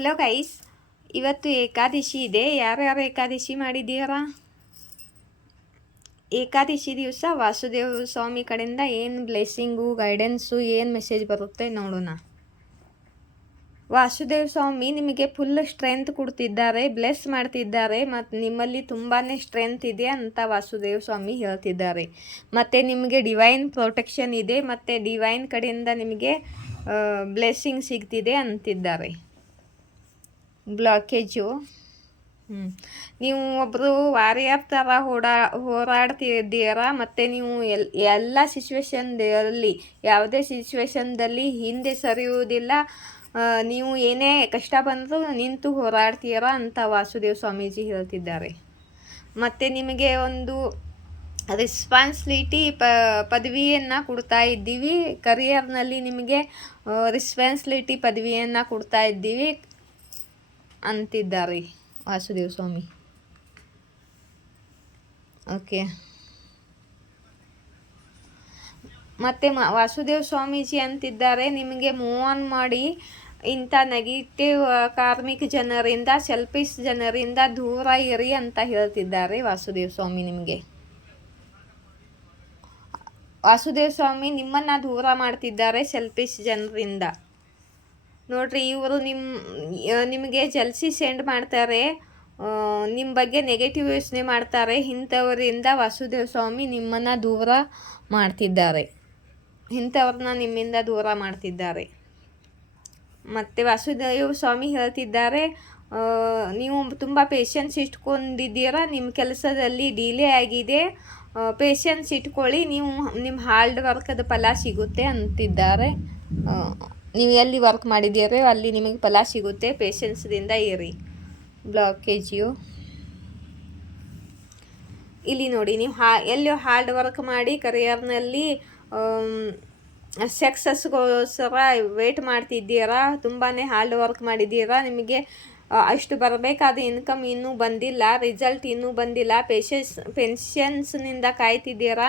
Hello guys, ಇವತ್ತು ಏಕಾದಶಿ ಇದೆ. ಯಾರ್ಯಾರು ಏಕಾದಶಿ ಮಾಡಿದ್ದೀರಾ? ಏಕಾದಶಿ ದಿವಸ ವಾಸುದೇವ ಸ್ವಾಮಿ ಕಡೆಯಿಂದ ಏನು ಬ್ಲೆಸ್ಸಿಂಗು, ಗೈಡೆನ್ಸು, ಏನು ಮೆಸೇಜ್ ಬರುತ್ತೆ ನೋಡೋಣ. ವಾಸುದೇವ ಸ್ವಾಮಿ ನಿಮಗೆ ಫುಲ್ ಸ್ಟ್ರೆಂತ್ ಕೊಡ್ತಿದ್ದಾರೆ, ಬ್ಲೆಸ್ ಮಾಡ್ತಿದ್ದಾರೆ. ಮತ್ತು ನಿಮ್ಮಲ್ಲಿ ತುಂಬಾ ಸ್ಟ್ರೆಂತ್ ಇದೆ ಅಂತ ವಾಸುದೇವ ಸ್ವಾಮಿ ಹೇಳ್ತಿದ್ದಾರೆ. ಮತ್ತು ನಿಮಗೆ ಡಿವೈನ್ ಪ್ರೊಟೆಕ್ಷನ್ ಇದೆ, ಮತ್ತು ಡಿವೈನ್ ಕಡೆಯಿಂದ ನಿಮಗೆ ಬ್ಲೆಸ್ಸಿಂಗ್ ಸಿಗ್ತಿದೆ ಅಂತಿದ್ದಾರೆ. ಬ್ಲಾಕೇಜು ನೀವು ಒಬ್ಬರು ವಾರಿಯರ್ ಥರ ಹೋರಾಡ್ತಿದ್ದೀರಾ. ಮತ್ತು ನೀವು ಎಲ್ಲ ಸಿಚುವೇಶನ್ದಲ್ಲಿ, ಯಾವುದೇ ಸಿಚುವೇಶನ್ದಲ್ಲಿ ಹಿಂದೆ ಸರಿಯುವುದಿಲ್ಲ. ನೀವು ಏನೇ ಕಷ್ಟ ಬಂದರೂ ನಿಂತು ಹೋರಾಡ್ತೀರಾ ಅಂತ ವಾಸುದೇವ ಸ್ವಾಮೀಜಿ ಹೇಳ್ತಿದ್ದಾರೆ. ಮತ್ತು ನಿಮಗೆ ಒಂದು ರೆಸ್ಪಾನ್ಸಿಬಿಲಿಟಿ ಪದವಿಯನ್ನು ಕೊಡ್ತಾ ಇದ್ದೀವಿ. ಕರಿಯರ್ನಲ್ಲಿ ನಿಮಗೆ ರೆಸ್ಪಾನ್ಸಿಬಿಲಿಟಿ ಪದವಿಯನ್ನು ಕೊಡ್ತಾ ಇದ್ದೀವಿ ಅಂತಿದ್ದಾರೆ ವಾಸುದೇವ ಸ್ವಾಮಿ. ಓಕೆ, ಮತ್ತು ವಾಸುದೇವ ಸ್ವಾಮೀಜಿ ಅಂತಿದ್ದಾರೆ, ನಿಮಗೆ ಮೂವ್ ಆನ್ ಮಾಡಿ ಇಂಥ ನೆಗೆಟಿವ್ ಕಾರ್ಮಿಕ್ ಜನರಿಂದ, ಸೆಲ್ಫಿಶ್ ಜನರಿಂದ ದೂರ ಇರಿ ಅಂತ ಹೇಳ್ತಿದ್ದಾರೆ ವಾಸುದೇವ ಸ್ವಾಮಿ. ನಿಮಗೆ ವಾಸುದೇವ ಸ್ವಾಮಿ ನಿಮ್ಮನ್ನು ದೂರ ಮಾಡ್ತಿದ್ದಾರೆ ಸೆಲ್ಫಿಶ್ ಜನರಿಂದ. ನೋಡ್ರಿ, ಇವರು ನಿಮಗೆ ಜಲ್ಸಿ ಸೆಂಡ್ ಮಾಡ್ತಾರೆ, ನಿಮ್ಮ ಬಗ್ಗೆ ನೆಗೆಟಿವ್ ಯೋಚನೆ ಮಾಡ್ತಾರೆ. ಇಂಥವರಿಂದ ವಾಸುದೇವ ಸ್ವಾಮಿ ನಿಮ್ಮನ್ನು ದೂರ ಮಾಡ್ತಿದ್ದಾರೆ, ಇಂಥವ್ರನ್ನ ನಿಮ್ಮಿಂದ ದೂರ ಮಾಡ್ತಿದ್ದಾರೆ. ಮತ್ತು ವಾಸುದೇವ ಸ್ವಾಮಿ ಹೇಳ್ತಿದ್ದಾರೆ, ನೀವು ತುಂಬ ಪೇಷನ್ಸ್ ಇಟ್ಕೊಂಡಿದ್ದೀರಾ, ನಿಮ್ಮ ಕೆಲಸದಲ್ಲಿ ಡಿಲೇ ಆಗಿದೆ, ಪೇಷನ್ಸ್ ಇಟ್ಕೊಳ್ಳಿ, ನೀವು ನಿಮ್ಮ ಹಾರ್ಡ್ ವರ್ಕದ ಫಲ ಸಿಗುತ್ತೆ ಅಂತಿದ್ದಾರೆ. ನೀವು ಎಲ್ಲಿ ವರ್ಕ್ ಮಾಡಿದ್ದೀರೋ ಅಲ್ಲಿ ನಿಮಗೆ ಫಲ ಸಿಗುತ್ತೆ, ಪೇಷನ್ಸ್ದಿಂದ ಇರಿ. ಬ್ಲಾಕೇಜು ಇಲ್ಲಿ ನೋಡಿ, ನೀವು ಎಲ್ಲಿ ಹಾರ್ಡ್ ವರ್ಕ್ ಮಾಡಿ ಕರಿಯರ್ನಲ್ಲಿ ಸಕ್ಸಸ್ಗೋಸ್ಕರ ವೇಟ್ ಮಾಡ್ತಿದ್ದೀರಾ, ತುಂಬಾ ಹಾರ್ಡ್ ವರ್ಕ್ ಮಾಡಿದ್ದೀರಾ, ನಿಮಗೆ ಅಷ್ಟು ಬರಬೇಕಾದ ಇನ್ಕಮ್ ಇನ್ನೂ ಬಂದಿಲ್ಲ, ರಿಸಲ್ಟ್ ಇನ್ನೂ ಬಂದಿಲ್ಲ, ಪೆನ್ಷನ್ಸ್ನಿಂದ ಕಾಯ್ತಿದ್ದೀರಾ.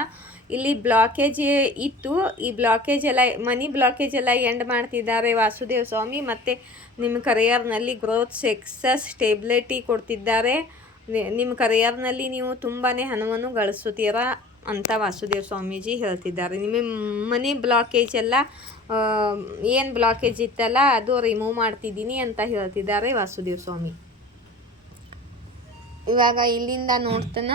ಇಲ್ಲಿ ಬ್ಲಾಕೇಜ್ ಇತ್ತು, ಈ ಬ್ಲಾಕೇಜ್ ಎಲ್ಲ, ಮನಿ ಬ್ಲಾಕೇಜ್ ಎಲ್ಲ ಎಂಡ್ ಮಾಡ್ತಿದ್ದಾರೆ ವಾಸುದೇವ ಸ್ವಾಮಿ. ಮತ್ತು ನಿಮ್ಮ ಕರಿಯರ್ನಲ್ಲಿ ಗ್ರೋತ್, ಸಕ್ಸಸ್, ಸ್ಟೆಬಿಲಿಟಿ ಕೊಡ್ತಿದ್ದಾರೆ. ನಿಮ್ಮ ಕರಿಯರ್ನಲ್ಲಿ ನೀವು ತುಂಬಾ ಹಣವನ್ನು ಗಳಿಸುತ್ತೀರಾ ಅಂತ ವಾಸುದೇವ ಸ್ವಾಮೀಜಿ ಹೇಳ್ತಿದ್ದಾರೆ. ನಿಮ್ಮ ಮನಿ ಬ್ಲಾಕೇಜ್ ಎಲ್ಲ, ಏನು ಬ್ಲಾಕೇಜ್ ಇತ್ತಲ್ಲ ಅದು ರಿಮೂವ್ ಮಾಡ್ತಿದ್ದೀನಿ ಅಂತ ಹೇಳ್ತಿದ್ದಾರೆ ವಾಸುದೇವ ಸ್ವಾಮಿ. ಇವಾಗ ಇಲ್ಲಿಂದ ನೋಡ್ತಾನ,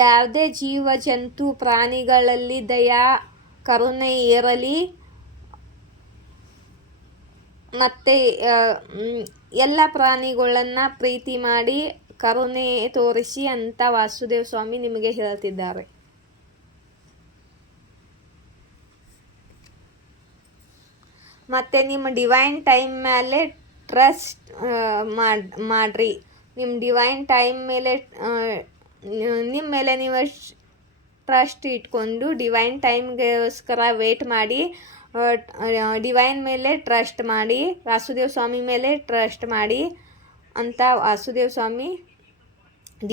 ಯಾವುದೇ ಜೀವ ಜಂತು ಪ್ರಾಣಿಗಳಲ್ಲಿ ದಯಾ ಕರುಣೆ ಇರಲಿ, ಮತ್ತು ಎಲ್ಲ ಪ್ರಾಣಿಗಳನ್ನು ಪ್ರೀತಿ ಮಾಡಿ ಕರುಣೆ ತೋರಿಸಿ ಅಂತ ವಾಸುದೇವ ಸ್ವಾಮಿ ನಿಮಗೆ ಹೇಳ್ತಿದ್ದಾರೆ. ಮತ್ತು ನಿಮ್ಮ ಡಿವೈನ್ ಟೈಮ್ ಮೇಲೆ ಟ್ರಸ್ಟ್ ಮಾಡಿರಿ. ನಿಮ್ಮ ಡಿವೈನ್ ಟೈಮ್ ಮೇಲೆ, ನಿಮ್ಮ ಮೇಲೆ ನೀವು ಟ್ರಸ್ಟ್ ಇಟ್ಕೊಂಡು ಡಿವೈನ್ ಟೈಮ್ಗೋಸ್ಕರ ವೇಟ್ ಮಾಡಿ, ಡಿವೈನ್ ಮೇಲೆ ಟ್ರಸ್ಟ್ ಮಾಡಿ, ವಾಸುದೇವ ಸ್ವಾಮಿ ಮೇಲೆ ಟ್ರಸ್ಟ್ ಮಾಡಿ ಅಂತ ವಾಸುದೇವ ಸ್ವಾಮಿ.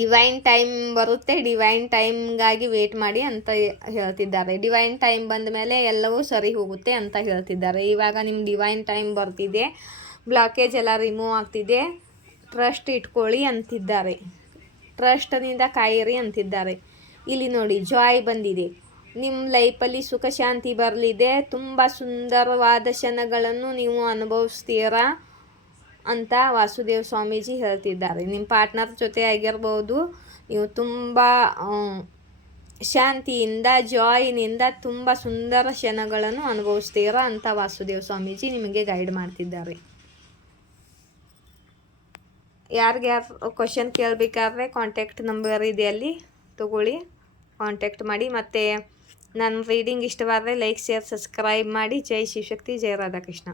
ಡಿವೈನ್ ಟೈಮ್ ಬರುತ್ತೆ, ಡಿವೈನ್ ಟೈಮ್ಗಾಗಿ ವೇಟ್ ಮಾಡಿ ಅಂತ ಹೇಳ್ತಿದ್ದಾರೆ. ಡಿವೈನ್ ಟೈಮ್ ಬಂದ ಮೇಲೆ ಎಲ್ಲವೂ ಸರಿ ಹೋಗುತ್ತೆ ಅಂತ ಹೇಳ್ತಿದ್ದಾರೆ. ಇವಾಗ ನಿಮ್ಮ ಡಿವೈನ್ ಟೈಮ್ ಬರ್ತಿದೆ, ಬ್ಲಾಕೇಜ್ ಎಲ್ಲ ರಿಮೂವ್ ಆಗ್ತಿದೆ, ಟ್ರಸ್ಟ್ ಇಟ್ಕೊಳ್ಳಿ ಅಂತಿದ್ದಾರೆ, ಟ್ರಸ್ಟ್ನಿಂದ ಕಾಯಿರಿ ಅಂತಿದ್ದಾರೆ. ಇಲ್ಲಿ ನೋಡಿ, ಜಾಯ್ ಬಂದಿದೆ, ನಿಮ್ಮ ಲೈಫಲ್ಲಿ ಸುಖ ಶಾಂತಿ ಬರಲಿದೆ, ತುಂಬ ಸುಂದರವಾದ ಕ್ಷಣಗಳನ್ನು ನೀವು ಅನುಭವಿಸ್ತೀರಾ ಅಂತ ವಾಸುದೇವ ಸ್ವಾಮೀಜಿ ಹೇಳ್ತಿದ್ದಾರೆ. ನಿಮ್ಮ ಪಾರ್ಟ್ನರ್ ಜೊತೆ ಆಗಿರ್ಬೋದು, ನೀವು ತುಂಬ ಶಾಂತಿಯಿಂದ, ಜಾಯ್ನಿಂದ ತುಂಬ ಸುಂದರ ಕ್ಷಣಗಳನ್ನು ಅನುಭವಿಸ್ತೀರಾ ಅಂತ ವಾಸುದೇವ ಸ್ವಾಮೀಜಿ ನಿಮಗೆ ಗೈಡ್ ಮಾಡ್ತಿದ್ದಾರೆ. ಯಾರಿಗ್ಯಾರು ಕ್ವಶನ್ ಕೇಳಬೇಕಾದ್ರೆ ಕಾಂಟ್ಯಾಕ್ಟ್ ನಂಬರ್ ಇದೆ, ಅಲ್ಲಿ ತಗೊಳ್ಳಿ, ಕಾಂಟ್ಯಾಕ್ಟ್ ಮಾಡಿ. ಮತ್ತು ನನ್ನ ರೀಡಿಂಗ್ ಇಷ್ಟವಾದರೆ ಲೈಕ್, ಶೇರ್, ಸಬ್ಸ್ಕ್ರೈಬ್ ಮಾಡಿ. ಜೈ ಶಿವಶಕ್ತಿ, ಜೈ ರಾಧಾಕೃಷ್ಣ.